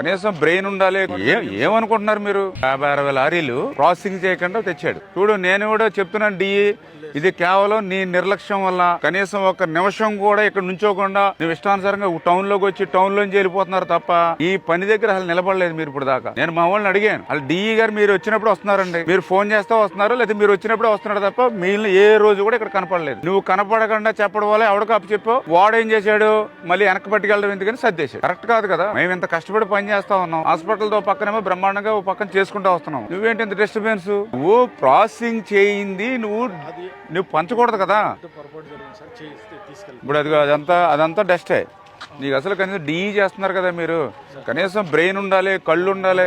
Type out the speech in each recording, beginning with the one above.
కనీసం బ్రెయిన్ ఉండాలి. ఏమనుకుంటున్నారు మీరు? 50-60 లారీలు ప్రాసెసింగ్ చేయకుండా తెచ్చాడు. చూడు, నేను కూడా చెప్తున్నాను డిఈ, ఇది కేవలం నీ నిర్లక్ష్యం వల్ల. కనీసం ఒక నిమిషం కూడా ఇక్కడ నుంచోకుండా నువ్వు ఇష్టానుసారంగా టౌన్ లోకి వచ్చి టౌన్ లోంచి వెళ్ళిపోతున్నారు తప్ప ఈ పని దగ్గర అసలు నిలబడలేదు మీరు ఇప్పుడు దాకా. నేను మా వాళ్ళని అడిగాను, వాళ్ళు డిఈ గారు మీరు వచ్చినప్పుడు వస్తున్నారండి, మీరు ఫోన్ చేస్తే వస్తున్నారు, లేదా మీరు వచ్చినప్పుడే వస్తున్నాడు తప్ప మిగిలిన ఏ రోజు కూడా ఇక్కడ కనపడలేదు. నువ్వు కనపడకుండా చెప్పడం వల్ల ఎవరికి అప్పు చెప్పావు, వాడేం చేశాడు, మళ్ళీ వెనక్కి పట్టుకెళ్ళడం ఎందుకని సర్దేశాడు. కరెక్ట్ కాదు కదా. మేము ఇంత కష్టపడి పని చేస్తా ఉన్నాం, హాస్పిటల్ తో పక్కనేమో బ్రహ్మాండంగా పక్కన చేసుకుంటా వస్తున్నాం. నువ్వేంటి ఇంత డిస్టర్బెన్స్? నువ్వు ప్రాసెసింగ్ చేయింది నువ్వు పంచకూడదు కదా. ఇప్పుడు అదంతా డస్టే. నీకు అసలు కనీసం డిఈ చేస్తున్నారు కదా మీరు, కనీసం బ్రెయిన్ ఉండాలి, కళ్ళు ఉండాలి.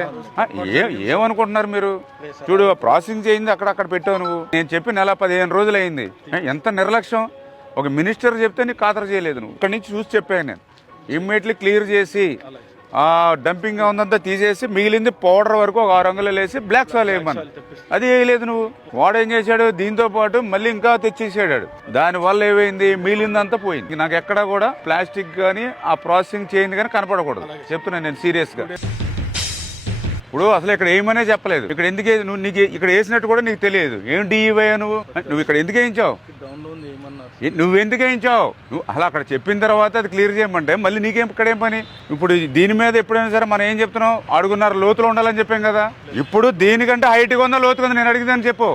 ఏమనుకుంటున్నారు మీరు? చూడు, ప్రాసెసింగ్ చేయింది అక్కడ పెట్టావు నువ్వు. నేను చెప్పి నెల 15 రోజులు అయింది. ఎంత నిర్లక్ష్యం! ఒక మినిస్టర్ చెప్తే నీకు ఖాతరు చేయలేదు. నువ్వు ఇక్కడి నుంచి చూసి చెప్పాను నేను. ఇమ్మీడియట్లీ క్లియర్ చేసి ఆ డంపింగ్ గా ఉందంతా తీసేసి మిగిలింది పౌడర్ వరకు ఒక 6 అంగుళాలు వేసి బ్లాక్ సాయిల్ వేయమని. అది వేయలేదు నువ్వు. వాడేం చేశాడు, దీంతో పాటు మళ్ళీ ఇంకా తెచ్చేసాడు. దాని వల్ల ఏమైంది, మిగిలిందంతా పోయింది. నాకు ఎక్కడా కూడా ప్లాస్టిక్ కానీ ఆ ప్రాసెసింగ్ చేయింది కానీ కనపడకూడదు. చెప్తున్నాను నేను సీరియస్ గా. ఇప్పుడు అసలు ఇక్కడ ఏమనే చెప్పలేదు. ఇక్కడ ఎందుకు నీకు ఇక్కడ వేసినట్టు కూడా నీకు తెలియదు. ఏం డిఈవై నువ్వు ఇక్కడ ఎందుకు వేయించావు? నువ్వు ఎందుకు వేయించావు? నువ్వు అలా అక్కడ చెప్పిన తర్వాత అది క్లియర్ చేయమంటే మళ్ళీ నీకేం ఇక్కడేం పని? ఇప్పుడు దీని మీద ఎప్పుడైనా సరే మనం ఏం చెప్తున్నాం, 6.5 లోతులో ఉండాలని చెప్పాం కదా. ఇప్పుడు దీనికంటే హైట్గా ఉందా లోతుగా ఉందా నేను అడిగిందని చెప్పు.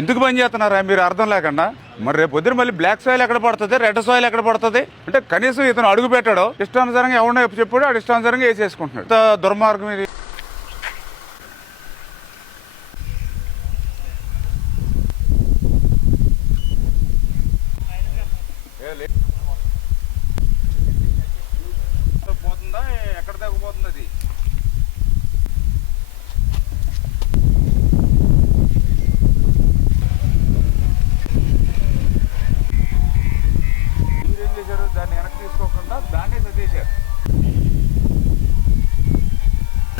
ఎందుకు పని చేస్తున్నారా మీరు అర్థం లేకుండా? మరి రేపు పొద్దున మళ్ళీ బ్లాక్ సాయిల్ ఎక్కడ పడుతుంది, రెడ్ సాయిల్ ఎక్కడ పడుతుంది అంటే కనీసం ఇతను అడుగు పెట్టాడు, ఇష్టానుసారంగా ఎవడో చెప్పాడు, ఆడు ఇష్టానుసారంగా వేసేసుకుంటున్నాడు. దుర్మార్గం ఇది. పోతుందా, ఎక్కడ తగ్గిపోతుంది అది? దాన్ని వెనక్కి తీసుకోకుండా దాన్ని సర్దేశారు.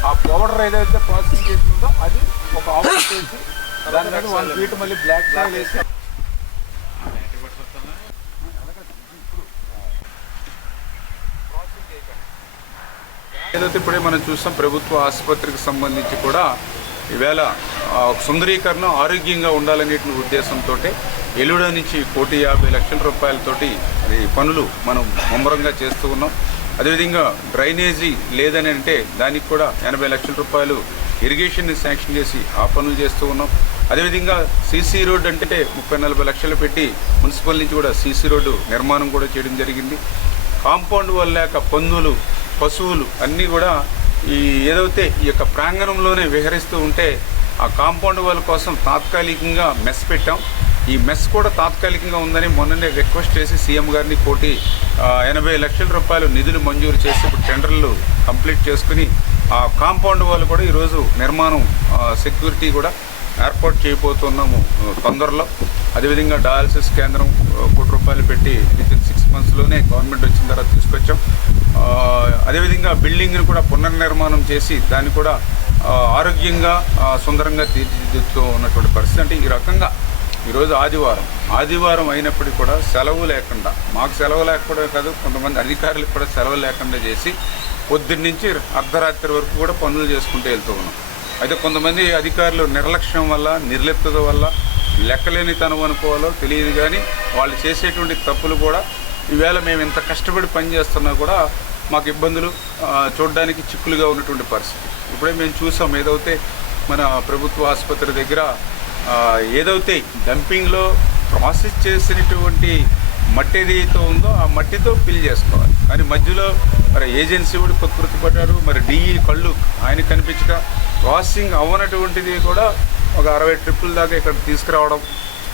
ఆ పౌడర్ ఏదైతే ప్రాసెసింగ్ చేసిందో అది ఒక ఆఫర్ చేసి దాని మీద 1 ఫీట్ మళ్ళీ బ్లాక్ సాయిల్ వేసి ఏదైతే ఇప్పుడే మనం చూస్తాం. ప్రభుత్వ ఆసుపత్రికి సంబంధించి కూడా ఈవేళ సుందరీకరణ ఆరోగ్యంగా ఉండాలనే ఉద్దేశంతో ఎల్లుడ నుంచి 1,50,00,000 రూపాయలతోటి అది పనులు మనం ముమ్మరంగా చేస్తూ ఉన్నాం. అదేవిధంగా డ్రైనేజీ లేదని అంటే దానికి కూడా 80 లక్షల రూపాయలు ఇరిగేషన్ శాంక్షన్ చేసి ఆ పనులు చేస్తూ ఉన్నాం. అదేవిధంగా సీసీ రోడ్డు అంటే 30-40 లక్షలు పెట్టి మున్సిపల్ నుంచి కూడా సీసీ రోడ్డు నిర్మాణం కూడా చేయడం జరిగింది. కాంపౌండ్ వల్ల లేక పందులు, పశువులు అన్నీ కూడా ఏదైతే ఈ యొక్క ప్రాంగణంలోనే విహరిస్తూ ఉంటే ఆ కాంపౌండ్ వాళ్ళ కోసం తాత్కాలికంగా మెస్ పెట్టాం. ఈ మెస్ కూడా తాత్కాలికంగా ఉందని మొన్ననే రిక్వెస్ట్ చేసి సీఎం గారిని 1,80 లక్షల రూపాయలు నిధులు మంజూరు చేసి ఇప్పుడు టెండర్లు కంప్లీట్ చేసుకుని ఆ కాంపౌండ్ వాళ్ళు కూడా ఈరోజు నిర్మాణం సెక్యూరిటీ కూడా ఏర్పాటు చేయబోతున్నాము తొందరలో. అదేవిధంగా డయాలసిస్ కేంద్రం 1 కోటి రూపాయలు పెట్టి వితిన్ 6 మంత్స్లోనే గవర్నమెంట్ వచ్చిన తర్వాత తీసుకొచ్చాం. అదేవిధంగా బిల్డింగ్ను కూడా పునర్నిర్మాణం చేసి దాన్ని కూడా ఆరోగ్యంగా సుందరంగా తీర్చిదిద్దుతూ ఉన్నటువంటి పరిస్థితి. అంటే ఈ రకంగా ఈరోజు ఆదివారం అయినప్పటికీ కూడా సెలవు లేకుండా, మాకు సెలవు లేకపోవడమే కాదు కొంతమంది అధికారులకు కూడా సెలవు లేకుండా చేసి పొద్దున్న నుంచి అర్ధరాత్రి వరకు కూడా పనులు చేసుకుంటూ వెళ్తూ ఉన్నాం. అయితే కొంతమంది అధికారులు నిర్లక్ష్యం వల్ల, నిర్లిప్తత వల్ల, లెక్కలేని తనం అనుకోవాలో తెలియదు కానీ వాళ్ళు చేసేటువంటి తప్పులు కూడా ఈవేళ మేము ఇంత కష్టపడి పనిచేస్తున్నా కూడా మాకు ఇబ్బందులు చూడడానికి చిక్కులుగా ఉన్నటువంటి పరిస్థితి. ఇప్పుడే మేము చూసాం, ఏదైతే మన ప్రభుత్వ ఆసుపత్రి దగ్గర ఏదైతే డంపింగ్లో ప్రాసెస్ చేసినటువంటి మట్టి ఏదైతే ఉందో ఆ మట్టితో ఫిల్ చేసుకోవాలి. కానీ మధ్యలో మరి ఏజెన్సీ కూడా కృతి పడ్డారు. మరి డిఈ కళ్ళు ఆయన కనిపించక ప్రాసెసింగ్ అవ్వనటువంటిది కూడా ఒక 60 ట్రిప్పుల దాకా ఇక్కడ తీసుకురావడం,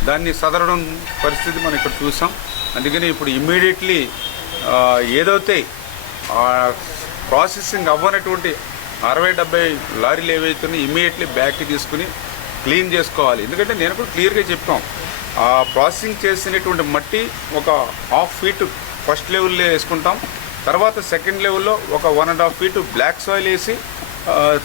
దాన్ని సదరడం పరిస్థితి మనం ఇక్కడ చూసాం. అందుకని ఇప్పుడు ఇమ్మీడియట్లీ ఏదైతే ప్రాసెసింగ్ అవ్వనటువంటి 60-70 లారీలు ఏవైతున్నాయి ఇమ్మీడియట్లీ బ్యాక్కి తీసుకుని క్లీన్ చేసుకోవాలి. ఎందుకంటే నేను కూడా క్లియర్గా చెప్పాం, ఆ ప్రాసెసింగ్ చేసినటువంటి మట్టి ఒక 1/2 ఫీట్ ఫస్ట్ లెవెల్లో వేసుకుంటాం, తర్వాత సెకండ్ లెవెల్లో ఒక 1.5 ఫీట్ బ్లాక్ సాయిల్ వేసి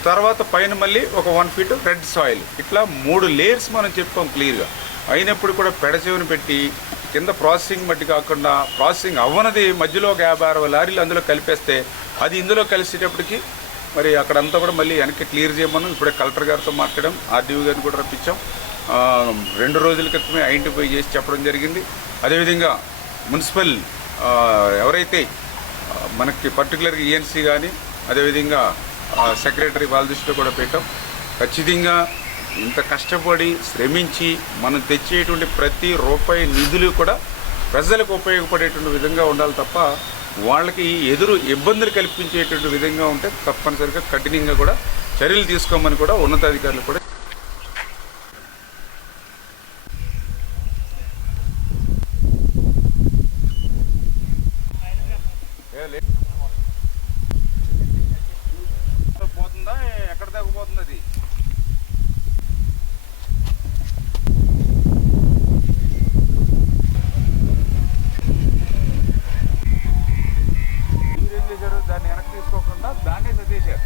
తర్వాత పైన మళ్ళీ ఒక 1 ఫీట్ రెడ్ సాయిల్, ఇట్లా 3 లేయర్స్ మనం చెప్పుకోం క్లియర్గా. అయినప్పుడు కూడా పెడచెవిని పెట్టి కింద ప్రాసెసింగ్ మట్టి కాకుండా ప్రాసెసింగ్ అవ్వనది మధ్యలో ఒక 50-60 లారీలు అందులో కలిపేస్తే అది ఇందులో కలిసేటప్పటికి మరి అక్కడంతా కూడా మళ్ళీ వెనక్కి క్లియర్ చేయమని ఇప్పుడే కలెక్టర్ గారితో మాట్లాడాం, ఆర్డీఓ గారిని కూడా రప్పించాం. 2 రోజుల క్రితమే ఐడెంటిఫై చేసి చెప్పడం జరిగింది. అదేవిధంగా మున్సిపల్ ఎవరైతే మనకి పర్టికులర్గా ఈఎన్సీ కానీ అదేవిధంగా సెక్రటరీ వాళ్ళ దృష్టిలో కూడా పెట్టాం. ఖచ్చితంగా ఇంత కష్టపడి శ్రమించి మనం తెచ్చేటువంటి ప్రతి రూపాయి నిధులు కూడా ప్రజలకు ఉపయోగపడేటువంటి విధంగా ఉండాలి తప్ప వాళ్ళకి ఎదురు ఇబ్బందులు కల్పించేటువంటి విధంగా ఉంటే తప్పనిసరిగా కఠినంగా కూడా చర్యలు తీసుకోమని కూడా ఉన్నతాధికారులు కూడా పోతుందా, ఎక్కడ దాకా పోతుంది అది? మీరేం చేశారు? దాన్ని వెనక్కి తీసుకోకుండా దాన్నే సర్దేశారు.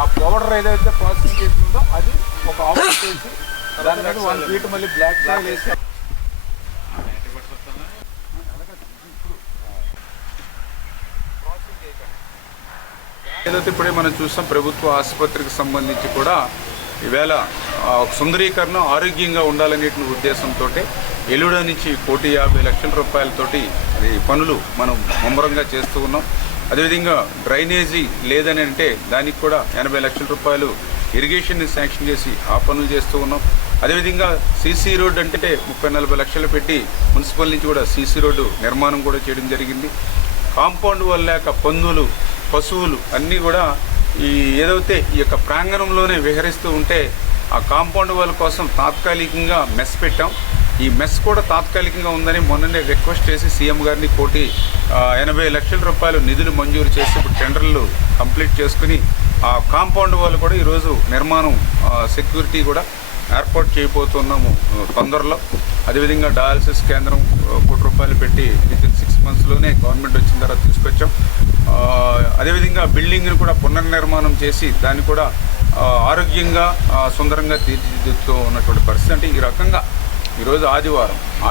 ఆ పౌడర్ ఏదైతే ప్రాసెసింగ్ చేసిందో అది ఒక ఆఫ్ చేసి దాని మీద 1 ఫీట్ మళ్ళీ బ్లాక్ సాయిల్ వేసి ఏదైతే ఇప్పుడే మనం చూస్తాం ప్రభుత్వ ఆసుపత్రికి సంబంధించి కూడా ఈవేళ సుందరీకరణ ఆరోగ్యంగా ఉండాలనేటువంటి ఉద్దేశంతో ఎల్లుడి నుంచి 1,50,00,000 రూపాయలతోటి అది పనులు మనం ముమ్మరంగా చేస్తూ ఉన్నాం. అదేవిధంగా డ్రైనేజీ లేదని అంటే దానికి కూడా 80 లక్షల రూపాయలు ఇరిగేషన్ని శాంక్షన్ చేసి ఆ పనులు చేస్తూ ఉన్నాం. అదేవిధంగా సీసీ రోడ్డు అంటే 30-40 లక్షలు పెట్టి మున్సిపల్ నుంచి కూడా సీసీ రోడ్డు నిర్మాణం కూడా చేయడం జరిగింది. కాంపౌండ్ వల్ల లేక పందులు పశువులు అన్నీ కూడా ఏదైతే ఈ యొక్క ప్రాంగణంలోనే విహరిస్తూ ఉంటే ఆ కాంపౌండ్ వాళ్ళ కోసం తాత్కాలికంగా మెస్ పెట్టాం. ఈ మెస్ కూడా తాత్కాలికంగా ఉందని మొన్ననే రిక్వెస్ట్ చేసి సీఎం గారిని 1,80 లక్షల రూపాయలు నిధులు మంజూరు చేసి ఇప్పుడు టెండర్లు కంప్లీట్ చేసుకుని ఆ కాంపౌండ్ వాళ్ళు కూడా ఈరోజు నిర్మాణం సెక్యూరిటీ కూడా ఏర్పాటు చేయబోతున్నాము తొందరలో. అదేవిధంగా డయాలసిస్ కేంద్రం 1 కోటి రూపాయలు పెట్టి వితిన్ 6 మంత్స్లోనే గవర్నమెంట్ వచ్చిన తర్వాత తీసుకొచ్చాం. అదేవిధంగా బిల్డింగ్ని కూడా పునర్నిర్మాణం చేసి దాన్ని కూడా ఆరోగ్యంగా సుందరంగా తీర్చిదిద్దుతూ ఉన్నటువంటి పరిస్థితి. అంటే ఈ రకంగా ఈరోజు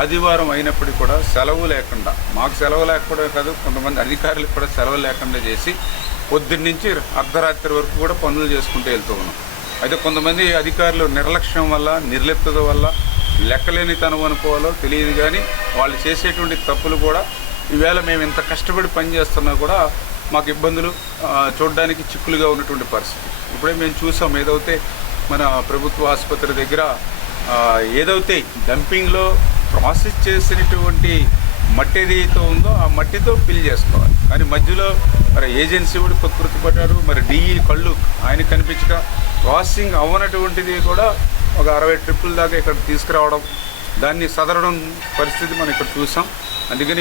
ఆదివారం అయినప్పటికీ కూడా సెలవు లేకుండా, మాకు సెలవు లేకపోవడమే కాదు కొంతమంది అధికారులకు కూడా సెలవు లేకుండా చేసి పొద్దున్నుంచి అర్ధరాత్రి వరకు కూడా పనులు చేసుకుంటూ వెళ్తూ ఉన్నాం. అయితే కొంతమంది అధికారులు నిర్లక్ష్యం వల్ల నిర్లిప్తత వల్ల లెక్కలేనితనం అనుకోవాలో తెలియదు కానీ వాళ్ళు చేసేటువంటి తప్పులు కూడా ఈవేళ మేము ఇంత కష్టపడి పనిచేస్తున్నా కూడా మాకు ఇబ్బందులు చూడడానికి చిక్కులుగా ఉన్నటువంటి పరిస్థితి. ఇప్పుడే మేము చూసాం ఏదైతే మన ప్రభుత్వ ఆసుపత్రి దగ్గర ఏదైతే డంపింగ్లో ప్రాసెస్ చేసినటువంటి మట్టి ఏదైతే ఉందో ఆ మట్టితో ఫిల్ చేసుకోవాలి. కానీ మధ్యలో మరి ఏజెన్సీ కూడా ప్రకృతి పడ్డారు, మరి డిఈ కళ్ళు ఆయన కనిపించక ప్రాసెసింగ్ అవ్వనటువంటిది కూడా ఒక 60 ట్రిప్పుల దాకా ఇక్కడ తీసుకురావడం, దాన్ని సదరడం పరిస్థితి మనం ఇక్కడ చూసాం. అందుకని